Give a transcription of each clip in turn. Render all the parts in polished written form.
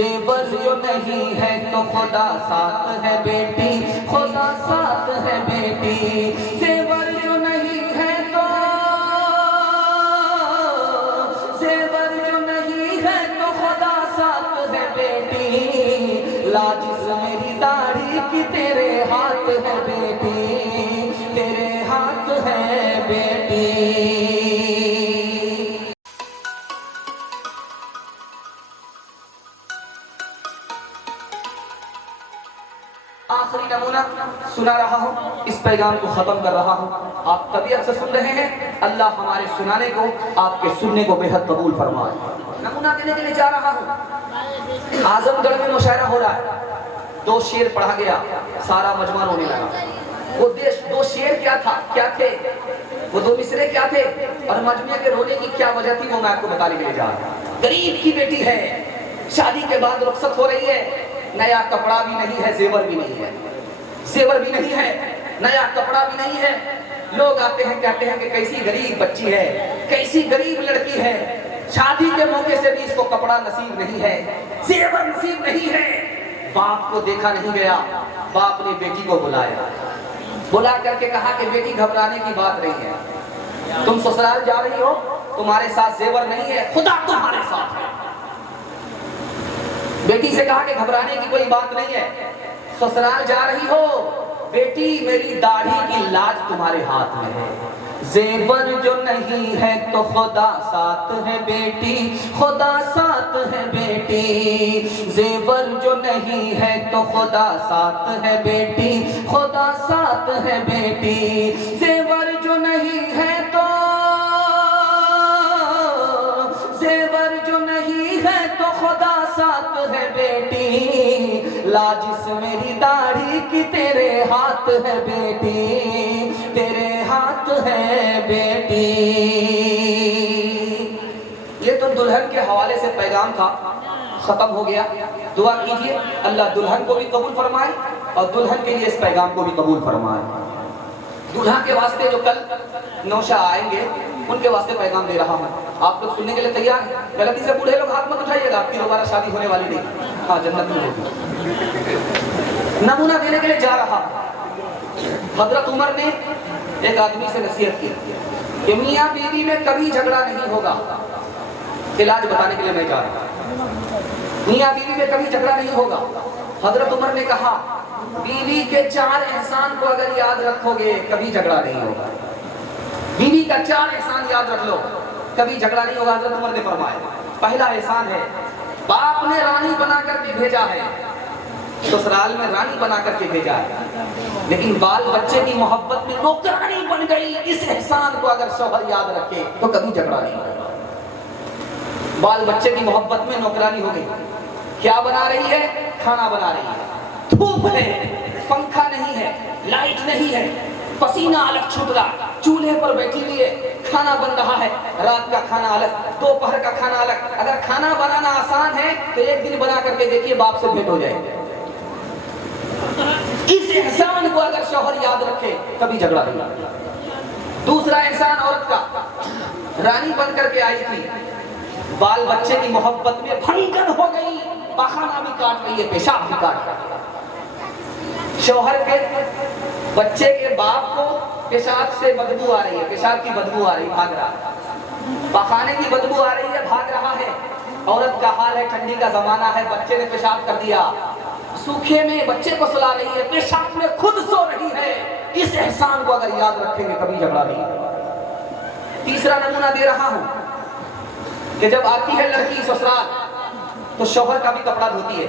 زیور جو نہیں ہے تو خدا ساتھ ہے بیٹی، خدا ساتھ ہے بیٹی، زیور جو نہیں ہے تو، زیور جو نہیں ہے تو خدا ساتھ ہے بیٹی، لاجز میری داڑھی کی تیرے ہاتھ ہے بیٹی، تیرے ہاتھ ہے بیٹی۔ آخری نمونہ سنا رہا ہوں، اس پیغام کو ختم کر رہا ہوں۔ آپ طبیعت سے سن رہے ہیں، اللہ ہمارے سنانے کو، آپ کے سننے کو بہت قبول فرمائے۔ نمونہ دینے کے لیے جا رہا ہوں۔ اعظم گڑھ میں مشاعرہ ہو رہا ہے، 2 شعر پڑھا گیا، سارا مجمع رونے لگا۔ وہ 2 شعر کیا تھے، وہ 2 مصرے کیا تھے، اور مجمع کے رونے کی کیا وجہ تھی، وہ میں آپ کو بتانے کے لیے جا رہا ہوں۔ غریب کی بیٹی ہے، شادی کے بعد رخصت ہو رہی ہے، نیا کپڑا بھی نہیں ہے، زیور بھی نہیں ہے، زیور بھی نہیں ہے، نیا کپڑا بھی نہیں ہے۔ لوگ آتے ہیں کہتے ہیں کہ کیسی غریب بچی ہے، کیسی غریب لڑکی ہے، شادی کے موقع سے بھی اس کو کپڑا نصیب نہیں ہے، زیور نصیب نہیں ہے۔ باپ کو دیکھا نہیں گیا، باپ نے بیٹی کو بلایا، بلا کر کے کہا کہ بیٹی گھبرانے کی بات نہیں ہے، تم سسرال جا رہی ہو، تمہارے ساتھ زیور نہیں ہے، خدا تمہارے ساتھ ہے۔ بیٹی سے کہا کہ گھبرانے کی کوئی بات نہیں ہے، سسرال جا رہی ہو، بیٹی میری داڑھی کی لاج تمہارے ہاتھ میں ہے، زیور جو نہیں ہے تو خدا ساتھ ہے بیٹی، خدا ساتھ ہے بیٹی، زیور جو نہیں ہے تو خدا ساتھ ہے بیٹی، خدا ساتھ ہے بیٹی، زیور جو نہیں ہے تو، زیور جو نہیں ہے تو خدا ساتھ ہے بیٹی، لاجس میری داڑھی کی تیرے ہاتھ ہے بیٹی، تیرے ہاتھ ہے بیٹی۔ یہ تو دلہن کے حوالے سے پیغام تھا، ختم ہو گیا۔ دعا کیجئے اللہ دلہن کو بھی قبول فرمائے اور دلہن کے لیے اس پیغام کو بھی قبول فرمائے۔ دلہا کے واسطے جو کل نوشہ آئیں گے ان کے واسطے پیغام دے رہا ہوں، آپ لوگ سننے کے لیے تیار ہیں؟ غلطی سے بوڑھے لوگ ہاتھ مت اٹھائیے گا، آپ کی دوبارہ شادی ہونے والی نہیں، ہاں جنت میں ہوگی۔ نمونہ دینے کے لیے جا رہا، حضرت عمر نے ایک آدمی سے نصیحت کی کہ میاں بیوی میں کبھی جھگڑا نہیں ہوگا، علاج بتانے کے لیے میں جا رہا ہوں۔ میاں بیوی میں کبھی جھگڑا نہیں ہوگا۔ حضرت عمر نے کہا بیوی کے 4 احسان کو اگر یاد رکھو گے کبھی جھگڑا نہیں ہوگا، بیوی کا 4 احسان یاد رکھ لو کبھی جھگڑا نہیں ہوگا۔ حضرت عمر نے فرمایا پہلا احسان ہے باپ نے رانی بنا کر کے بھیجا ہے، سسرال میں رانی بنا کر کے بھیجا ہے، لیکن بال بچے کی محبت میں نوکرانی بن گئی، اس احسان کو اگر شوہر یاد رکھے تو کبھی جھگڑا نہیں ہوگا۔ بال بچے کی محبت میں نوکرانی ہو گئی، کیا بنا رہی ہے؟ کھانا بنا رہی ہے، دھوپ ہے، پنکھا نہیں ہے، لائٹ نہیں ہے، پسینہ الگ چھوٹ رہا، چولہے پر بیٹھی ہوئی ہے، کھانا بن رہا ہے، رات کا کھانا الگ، دوپہر کا کھانا الگ۔ اگر کھانا بنانا آسان ہے تو ایک دن بنا کر کے دیکھیے باپ سے بھیٹ ہو جائے۔ اس احسان کو اگر شوہر یاد رکھے کبھی جھگڑا نہیں ہوگا۔ دوسرا احسان عورت کا، رانی بن کر کے آئی تھی، بال بچے کی محبت میں بھنگن ہو گئی، پخانہ بھی کاٹ رہی ہے، پیشاب بھی کاٹ رہی ہے، شوہر کے بچے کے باپ کو پیشاب سے بدبو آ رہی ہے، پیشاب کی بدبو آ رہی ہے، بھاگ رہا ہے، پخانے کی بدبو آ رہی ہے، بھاگ رہا ہے۔ عورت کا حال ہے ٹھنڈی کا زمانہ ہے، بچے نے پیشاب کر دیا، سوکھے میں بچے کو سلا رہی ہے، پیشاب میں خود سو رہی ہے۔ اس احسان کو اگر یاد رکھیں گے کبھی جھگڑا نہیں ہوگا۔ تیسرا نمونہ دے رہا ہوں کہ جب آتی ہے لڑکی سسرال تو شوہر کا بھی کپڑا دھوتی ہے،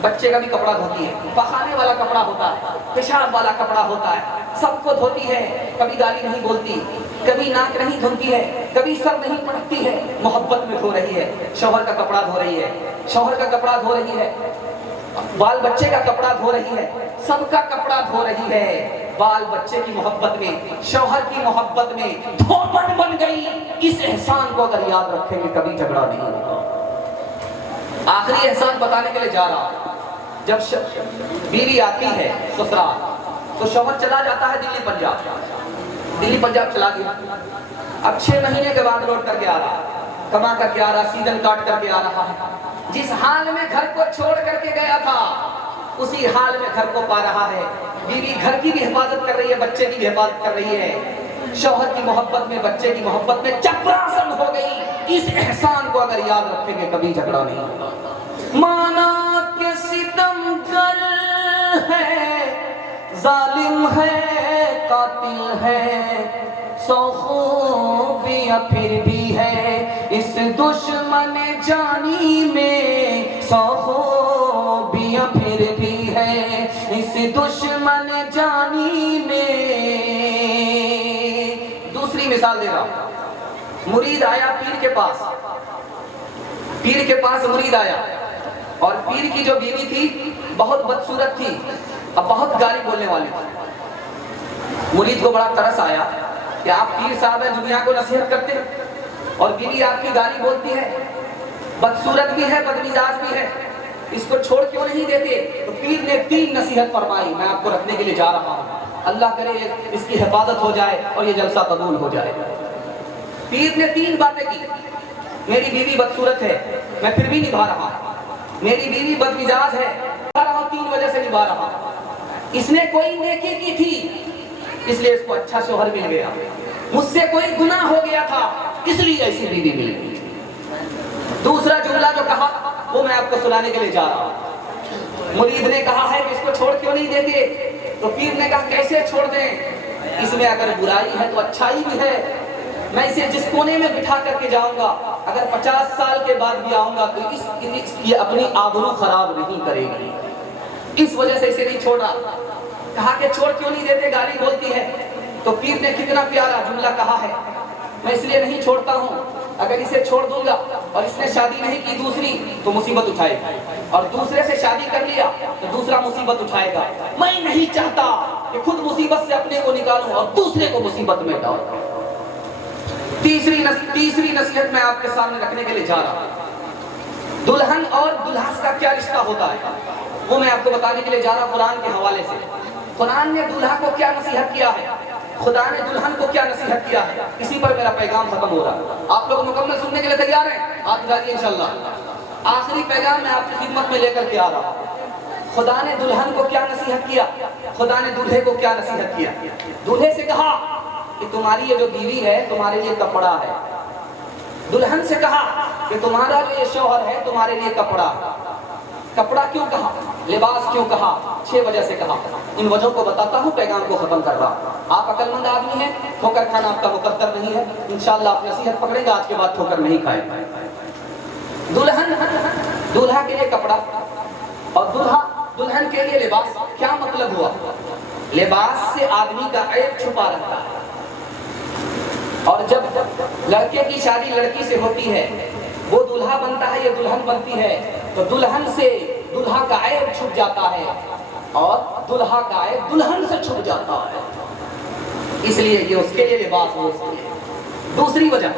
بچے کا بھی کپڑا دھوتی ہے، پخانے والا کپڑا ہوتا ہے، پیشاب والا کپڑا ہوتا ہے، سب کو دھوتی ہے، کبھی گالی نہیں بولتی، کبھی ناک نہیں دھلتی ہے، کبھی سر نہیں پٹکتی ہے، محبت میں دھو رہی ہے، شوہر کا کپڑا دھو رہی ہے، شوہر کا کپڑا دھو رہی ہے، بال بچے کا کپڑا دھو رہی ہے، سب کا کپڑا دھو رہی ہے، بال بچے کی محبت میں، شوہر کی محبت میں دھوپٹ بن گئی۔ اس احسان کو اگر یاد رکھیں گے کبھی جھگڑا نہیں ہوگا۔ آخری احسان بتانے کے لیے جا رہا ہوں، جب بیوی آتی ہے سسرال تو شوہر چلا جاتا ہے دلی پنجاب چلا گیا، اب 6 مہینے کے بعد لوٹ کر کے آ رہا، کما کر کے آ رہا، سیزن کاٹ کر کے آ رہا ہے، जिस हाल में घर को छोड़ करके गया था उसी हाल में घर को पा रहा है। बीवी घर की भी हिफाजत कर रही है, बच्चे की भी हिफाजत कर रही है। शौहर की मोहब्बत में, बच्चे की मोहब्बत में चपरासन हो गई। इस एहसान को अगर याद रखेंगे कभी झगड़ा नहीं होगा। माना के सितम कर है, जालिम है, कातिल है, सौ खूबियां फिर भी है इस दुश्मन जानी में, सौ खूबियां फिर भी है इस दुश्मन जानी में। दूसरी मिसाल दे रहा हूं। मुरीद आया पीर के पास, पीर के पास मुरीद आया और पीर की जो बीवी थी बहुत बदसूरत थी, अब बहुत गाली बोलने वाली थी। मुरीद को बड़ा तरस आया कि आप पीर साहब हैं, दुनिया को नसीहत करते हैं और बीवी आपकी गाली बोलती है, बदसूरत भी है, बदमिजाज भी है, इसको छोड़ क्यों नहीं देते? तो पीर ने 3 नसीहत फरमाई, मैं आपको रखने के लिए जा रहा हूँ, अल्लाह करे इसकी हिफाजत हो जाए और ये जलसा कबूल हो जाए। पीर ने 3 बातें की। मेरी बीवी बदसूरत है, मैं फिर भी निभा रहा हूँ। मेरी बीवी बदमिजाज है, 3 वजह से निभा रहा हूँ। इसने कोई नेकी की थी इसलिए इसको अच्छा शोहर मिल गया, मुझसे कोई गुनाह हो गया था इसलिए ऐसी बीवी मिल गई। दूसरा जुमला जो कहा वो मैं आपको सुनाने के लिए जा रहा हूँ। मुरीद ने कहा है कि इसको छोड़ क्यों नहीं देते? तो पीर ने कहा कैसे छोड़ दें, इसमें अगर बुराई है तो अच्छाई भी है। मैं इसे जिस कोने में बिठा करके जाऊंगा, अगर 50 साल के बाद भी आऊंगा तो इसकी अपनी आबरू खराब नहीं करेगी, इस वजह से इसे नहीं छोड़ा। कहा कि छोड़ क्यों नहीं देते, गाली बोलती है। तो पीर ने कितना प्यारा जुमला कहा है, मैं इसलिए नहीं छोड़ता हूँ, अगर इसे छोड़ दूंगा और इसने शादी नहीं की दूसरी तो मुसीबत उठाएगा, और दूसरे से शादी कर लिया तो दूसरा मुसीबत उठाएगा। मैं नहीं चाहता कि खुद मुसीबत से अपने को निकालूं और दूसरे को मुसीबत में डालूं। तीसरी नसीहत मैं आपके सामने रखने के लिए जा रहा हूं। दुल्हन और दुल्हा का क्या रिश्ता होता है वो मैं आपको बताने के लिए जा रहा हूं कुरान के हवाले से। कुरान ने दूल्हा को क्या नसीहत किया है, खुदा ने दुल्हन को क्या नसीहत किया है, इसी पर मेरा पैगाम खत्म हो रहा है। आप लोग मुकम्मल सुनने के लिए तैयार हैं? आप जाइए इंशाल्लाह। आखिरी पैगाम मैं आपकी खिदमत में लेकर के आ रहा हूं। खुदा ने दुल्हन को क्या नसीहत किया, खुदा ने दूल्हे को क्या नसीहत किया। दूल्हे से कहा कि तुम्हारी ये जो बीवी है तुम्हारे लिए कपड़ा है। दुल्हन से कहा कि तुम्हारा जो ये शौहर है तुम्हारे लिए कपड़ा। कपड़ा क्यों कहा, लिबास क्यों कहा? 6 वजह से कहा। इन वजहों को बताता हूँ, पैगाम को खत्म कर रहा। आप अकलमंद आदमी हैं, ठोकर खाना आपका मुकद्दर नहीं है। इंशाअल्लाह आप नसीहत पकड़ेंगे, आज के बाद ठोकर नहीं खाएंगे। दुल्हन दूल्हा के लिए कपड़ा और दूल्हा दुल्हन के लिए लिबास। क्या मतलब हुआ? लिबास से आदमी का ऐब छुपा रहता है, और जब लड़के की शादी लड़की से होती है, वो दूल्हा बनता है, ये दुल्हन बनती है, तो दुल्हन से दूल्हा का ऐब छुप जाता है और दूल्हा का ऐब दुल्हन से छुप जाता है। इसलिए ये उसके लिए लिबास हो। दूसरी वजह,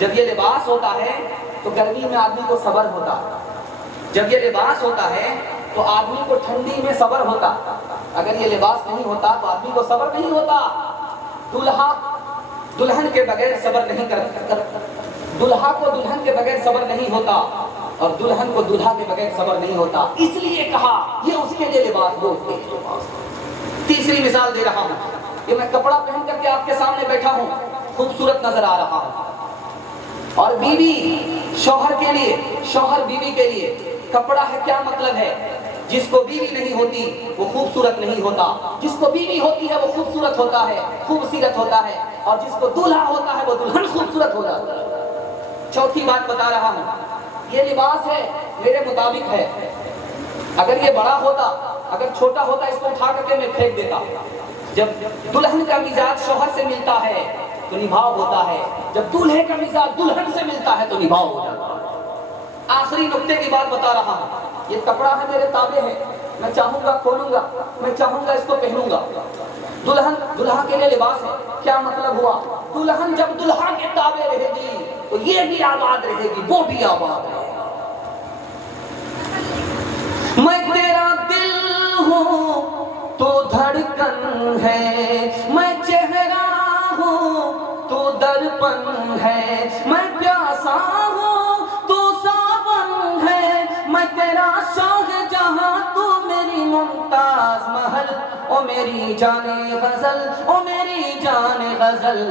जब ये लिबास होता है तो गर्मी में आदमी को सब्र होता है। जब ये लिबास होता है तो आदमी को ठंडी में सब्र होता। अगर ये लिबास नहीं होता तो आदमी को सब्र नहीं होता। दूल्हा दुल्हन के बगैर सब्र नहीं कर, दूल्हा को दुल्हन के बगैर सब्र नहीं होता और दुल्हन को दूल्हा के बगैर सब्र नहीं होता। इसलिए कहा ये उसके लिए लिबास, वो उसके लिए लिबास। तीसरी मिसाल दे रहा हूँ कि मैं कपड़ा पहन करके आपके सामने बैठा हूँ, खूबसूरत नजर आ रहा हूँ, और बीवी शौहर के लिए, शौहर बीवी के लिए कपड़ा है। क्या मतलब है? जिसको बीवी नहीं होती वो खूबसूरत नहीं होता, जिसको बीवी होती है वो खूबसूरत होता है, खूबसूरत होता है, और जिसको दूल्हा होता है वो दुल्हन खूबसूरत हो जाता है। चौथी बात बता रहा हूँ, ये लिबास है मेरे मुताबिक है। अगर ये बड़ा होता, अगर छोटा होता, इसको उठा करके मैं फेंक देता। जब दुल्हन का मिजाज शौहर से मिलता है तो निभाव होता है, जब दूल्हे का मिजाज दुल्हन से मिलता है तो निभाव हो जाता है। आखिरी नुक्ते की बात बता रहा हूँ, ये कपड़ा है मेरे ताबे है, मैं चाहूंगा खोलूंगा, मैं चाहूंगा इसको पहनूंगा। दुल्हन दूल्हा के लिए लिबास है। क्या मतलब हुआ? दुल्हन जब दूल्हा के ताबे रहेगी तो ये भी आबाद रहेगी, वो भी आबाद रहेगा। मैं तेरा दिल हूँ तो धड़कन है, मैं चेहरा हूँ तो दर्पण है, मैं प्यासा हूँ तो सावन है, شاہ جہاں تو میری ممتاز محل، او میری جان غزل، او میری جان غزل